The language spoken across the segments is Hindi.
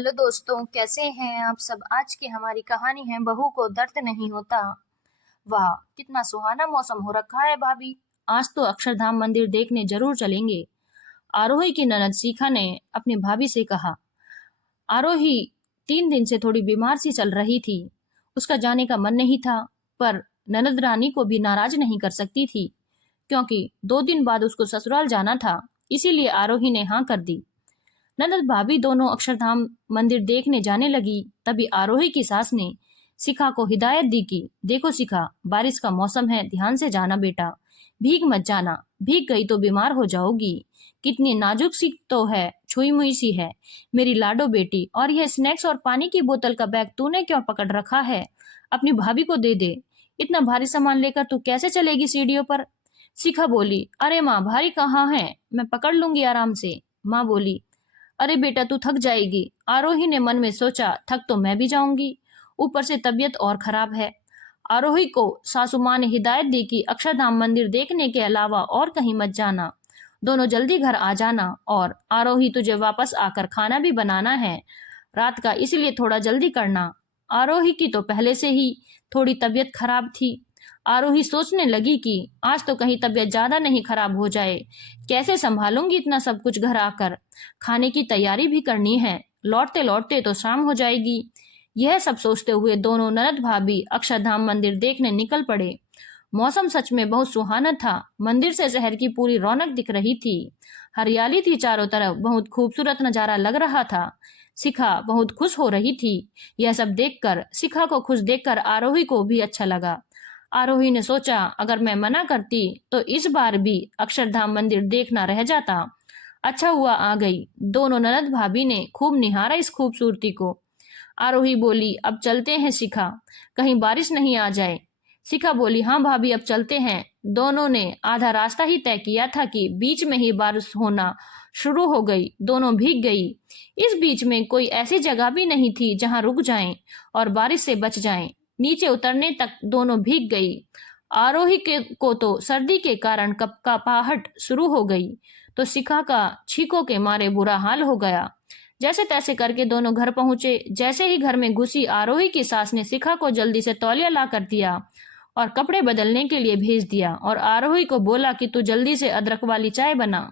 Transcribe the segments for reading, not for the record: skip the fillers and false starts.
हेलो दोस्तों, कैसे हैं आप सब। आज की हमारी कहानी है बहू को दर्द नहीं होता। वाह, कितना सुहाना मौसम हो रखा है भाभी। आज तो अक्षरधाम मंदिर देखने जरूर चलेंगे। आरोही की ननद शिखा ने अपनी भाभी से कहा। आरोही 3 दिन से थोड़ी बीमार सी चल रही थी। उसका जाने का मन नहीं था, पर ननद रानी को भी नाराज नहीं कर सकती थी, क्योंकि 2 दिन बाद उसको ससुराल जाना था। इसीलिए आरोही ने हाँ कर दी। ननद भाभी दोनों अक्षरधाम मंदिर देखने जाने लगी। तभी आरोही की सास ने शिखा को हिदायत दी कि देखो शिखा, बारिश का मौसम है, ध्यान से जाना बेटा, भीग मत जाना, भीग गई तो बीमार हो जाओगी। कितनी नाजुक सी तो है, छुई मुई सी है मेरी लाडो बेटी। और यह स्नैक्स और पानी की बोतल का बैग तूने क्यों पकड़ रखा है? अपनी भाभी को दे दे। इतना भारी सामान लेकर तू कैसे चलेगी सीढ़ियों पर? शिखा बोली, अरे माँ, भारी कहाँ है, मैं पकड़ लूंगी आराम से। माँ बोली, अरे बेटा, तू थक जाएगी। आरोही ने मन में सोचा, थक तो मैं भी जाऊंगी, ऊपर से तबीयत और खराब है। आरोही को सासू माँ ने हिदायत दी कि अक्षरधाम मंदिर देखने के अलावा और कहीं मत जाना, दोनों जल्दी घर आ जाना। और आरोही, तुझे वापस आकर खाना भी बनाना है रात का, इसलिए थोड़ा जल्दी करना। आरोही की तो पहले से ही थोड़ी तबीयत खराब थी। आरोही सोचने लगी कि आज तो कहीं तबीयत ज्यादा नहीं खराब हो जाए, कैसे संभालूंगी इतना सब कुछ घर आकर। खाने की तैयारी भी करनी है, लौटते लौटते तो शाम हो जाएगी। यह सब सोचते हुए दोनों ननद भाभी अक्षरधाम मंदिर देखने निकल पड़े। मौसम सच में बहुत सुहाना था। मंदिर से शहर की पूरी रौनक दिख रही थी। हरियाली थी चारों तरफ, बहुत खूबसूरत नजारा लग रहा था। शिखा बहुत खुश हो रही थी। यह सब देखकर, शिखा को खुश देखकर आरोही को भी अच्छा लगा। आरोही ने सोचा, अगर मैं मना करती तो इस बार भी अक्षरधाम मंदिर देखना रह जाता। अच्छा हुआ आ गई। दोनों ननद भाभी ने खूब निहारा इस खूबसूरती को। आरोही बोली, अब चलते हैं शिखा, कहीं बारिश नहीं आ जाए। शिखा बोली, हाँ भाभी, अब चलते हैं। दोनों ने आधा रास्ता ही तय किया था कि बीच में ही बारिश होना शुरू हो गई। दोनों भीग गई। इस बीच में कोई ऐसी जगह भी नहीं थी जहां रुक जाएं और बारिश से बच जाएं। नीचे उतरने तक दोनों भीग गई। आरोही के को तो सर्दी के कारण कपकपाहट शुरू हो गई, तो शिखा का छींकों के मारे बुरा हाल हो गया। जैसे तैसे करके दोनों घर पहुंचे। जैसे ही घर में घुसी, आरोही की सास ने शिखा को जल्दी से तौलिया ला कर दिया और कपड़े बदलने के लिए भेज दिया, और आरोही को बोला कि तू जल्दी से अदरक वाली चाय बना।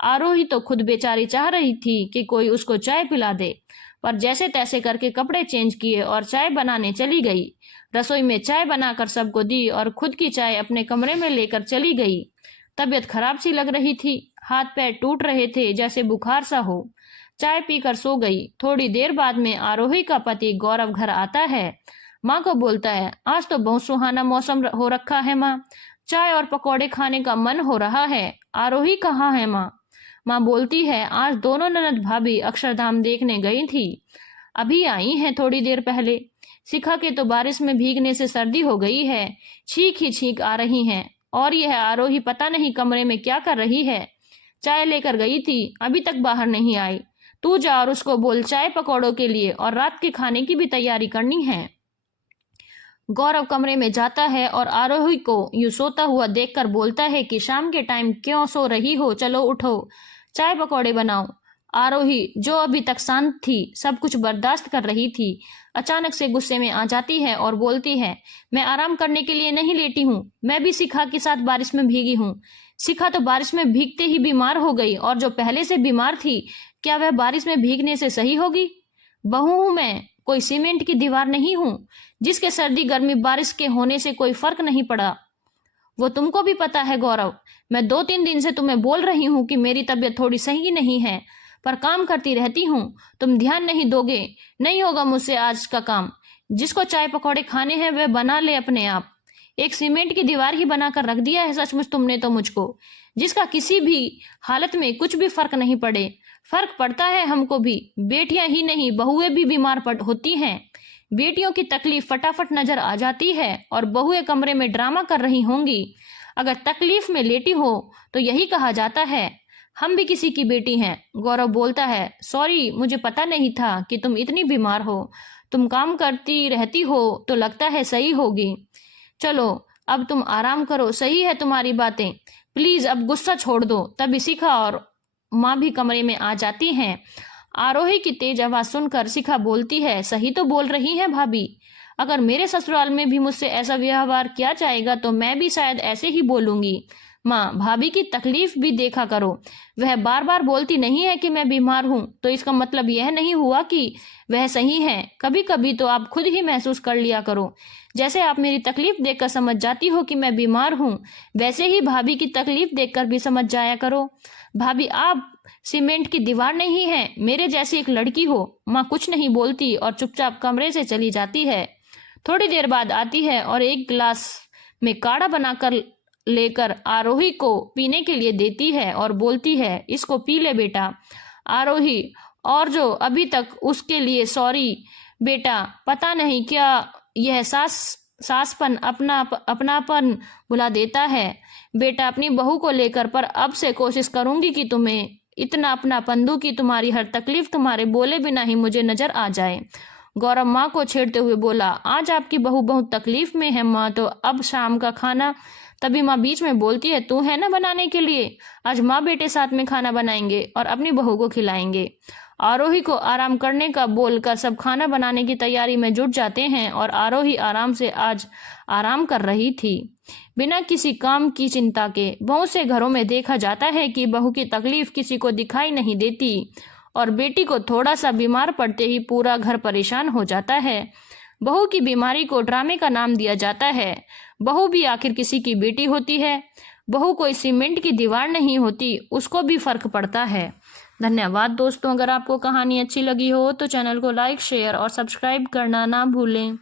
आरोही तो खुद बेचारी चाह रही थी कि कोई उसको चाय पिला दे, पर जैसे तैसे करके कपड़े चेंज किए और चाय बनाने चली गई। रसोई में चाय बनाकर सबको दी और खुद की चाय अपने कमरे में लेकर चली गई। तबीयत खराब सी लग रही थी, हाथ पैर टूट रहे थे, जैसे बुखार सा हो। चाय पीकर सो गई। थोड़ी देर बाद में आरोही का पति गौरव घर आता है। माँ को बोलता है, आज तो बहुत सुहाना मौसम हो रखा है माँ, चाय और पकौड़े खाने का मन हो रहा है। आरोही कहाँ है माँ? माँ बोलती है, आज दोनों ननद भाभी अक्षरधाम देखने गई थी, अभी आई हैं थोड़ी देर पहले। शिखा के तो बारिश में भीगने से सर्दी हो गई है, छींक ही छींक आ रही हैं। और यह आरोही पता नहीं कमरे में क्या कर रही है। चाय लेकर गई थी, अभी तक बाहर नहीं आई। तू जा और उसको बोल चाय पकौड़ों के लिए और रात के खाने की भी तैयारी करनी है। गौरव कमरे में जाता है और आरोही को यूं सोता हुआ देखकर बोलता है कि शाम के टाइम क्यों सो रही हो, चलो उठो, चाय पकौड़े बनाओ। आरोही, जो अभी तक शांत थी, सब कुछ बर्दाश्त कर रही थी, अचानक से गुस्से में आ जाती है और बोलती है, मैं आराम करने के लिए नहीं लेटी हूँ, मैं भी शिखा के साथ बारिश में भीगी हूँ। शिखा तो बारिश में भीगते ही बीमार हो गई, और जो पहले से बीमार थी, क्या वह बारिश में भीगने से सही होगी? बहू हूं मैं, कोई सीमेंट की दीवार नहीं हूं, जिसके सर्दी गर्मी बारिश के होने से कोई फर्क नहीं पड़ा। वो तुमको भी पता है गौरव, मैं 2-3 दिन से तुम्हें बोल रही हूँ कि मेरी तबीयत थोड़ी सही नहीं है, पर काम करती रहती हूँ, तुम ध्यान नहीं दोगे। नहीं होगा मुझसे आज का काम। जिसको चाय पकौड़े खाने हैं वह बना ले अपने आप। एक सीमेंट की दीवार ही बनाकर रख दिया है सचमुच तुमने तो मुझको, जिसका किसी भी हालत में कुछ भी फर्क नहीं पड़े। फर्क पड़ता है हमको भी, बेटियां ही नहीं बहुएं भी बीमार पड़ होती हैं। बेटियों की तकलीफ फटाफट नजर आ जाती है और बहुएं कमरे में ड्रामा कर रही होंगी। अगर तकलीफ में लेटी हो तो यही कहा जाता है, हम भी किसी की बेटी हैं। गौरव बोलता है, सॉरी, मुझे पता नहीं था कि तुम इतनी बीमार हो, तुम काम करती रहती हो तो लगता है सही होगी। चलो अब तुम आराम करो, सही है तुम्हारी बातें, प्लीज अब गुस्सा छोड़ दो। तभी शिखा और माँ भी कमरे में आ जाती हैं। आरोही की तेज आवाज सुनकर शिखा बोलती है, सही तो बोल रही हैं भाभी। अगर मेरे ससुराल में भी मुझसे ऐसा व्यवहार किया जाएगा तो मैं भी शायद ऐसे ही बोलूंगी। माँ, भाभी की तकलीफ भी देखा करो। वह बार बार बोलती नहीं है कि मैं बीमार हूँ, तो इसका मतलब यह नहीं हुआ कि वह सही है। कभी कभी तो आप खुद ही महसूस कर लिया करो। जैसे आप मेरी तकलीफ देखकर समझ जाती हो कि मैं बीमार हूँ, वैसे ही भाभी की तकलीफ देखकर भी समझ जाया करो। भाभी, आप सीमेंट की दीवार नहीं है, मेरे जैसी एक लड़की हो। माँ कुछ नहीं बोलती और चुपचाप कमरे से चली जाती है। थोड़ी देर बाद आती है और एक गिलास में काढ़ा बनाकर लेकर आरोही को पीने के लिए देती है और बोलती है, इसको पी ले बेटा। आरोही, और जो अभी तक उसके लिए सॉरी बेटा, पता नहीं क्या यह सासपन अपनापन बुला देता है। बेटा अपनी बहू को लेकर, पर अब से कोशिश करूंगी कि तुम्हें इतना अपनापन दूं कि तुम्हारी हर तकलीफ तुम्हारे बोले बिना ही मुझे नजर आ जाए। गौरव माँ को छेड़ते हुए बोला, आज आपकी बहू बहुत तकलीफ में है माँ, तो अब शाम का खाना। तभी माँ बीच में बोलती है, तू है ना बनाने के लिए, आज माँ बेटे साथ में खाना बनाएंगे और अपनी बहू को खिलाएंगे। आरोही को आराम करने का बोलकर सब खाना बनाने की तैयारी में जुट जाते हैं और आरोही आराम से आज आराम कर रही थी, बिना किसी काम की चिंता के। बहुत से घरों में देखा जाता है कि बहू की तकलीफ किसी को दिखाई नहीं देती और बेटी को थोड़ा सा बीमार पड़ते ही पूरा घर परेशान हो जाता है। बहू की बीमारी को ड्रामे का नाम दिया जाता है। बहू भी आखिर किसी की बेटी होती है। बहू कोई सीमेंट की दीवार नहीं होती, उसको भी फर्क पड़ता है। धन्यवाद दोस्तों। अगर आपको कहानी अच्छी लगी हो तो चैनल को लाइक, शेयर और सब्सक्राइब करना ना भूलें।